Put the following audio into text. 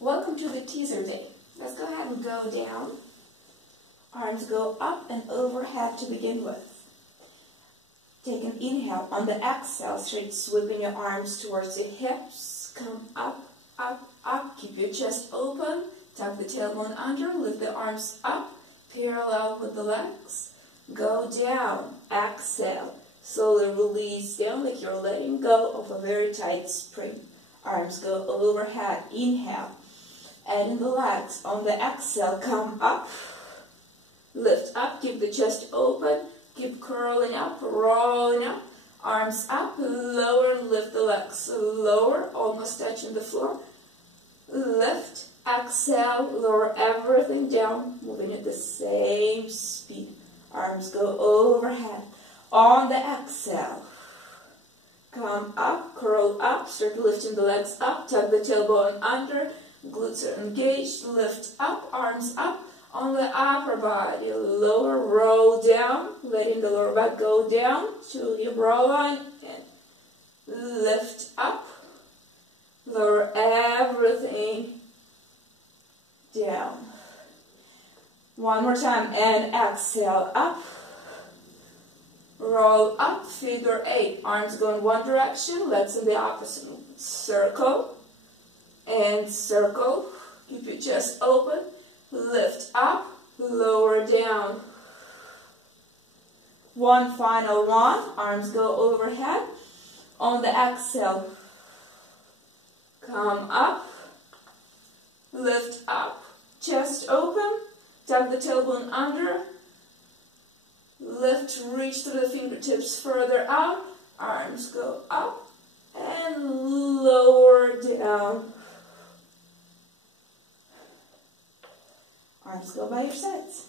Welcome to the teaser day. Let's go ahead and go down. Arms go up and overhead to begin with. Take an inhale. On the exhale, start sweeping your arms towards your hips. Come up, up, up. Keep your chest open. Tuck the tailbone under. Lift the arms up, parallel with the legs. Go down. Exhale. Slowly release down like you're letting go of a very tight spring. Arms go overhead. Inhale. Add in the legs. On the exhale, come up. Lift up. Keep the chest open. Keep curling up, rolling up. Arms up, lower, and lift the legs. Lower, almost touching the floor. Lift, exhale, lower everything down, moving at the same speed. Arms go overhead. On the exhale, come up, curl up, start lifting the legs up, tuck the tailbone under, glutes are engaged, lift up, arms up. On the upper body, lower, roll down, letting the lower back go down to your brow line, and lift up, lower everything down. One more time, and exhale up, roll up, figure 8, arms go in one direction, legs in the opposite, circle, and circle, keep your chest open. Lift up, lower down. One final one. Arms go overhead. On the exhale, come up, lift up, chest open, tuck the tailbone under, lift, reach to the fingertips further out, arms go up and lower down. Arms go by your sides.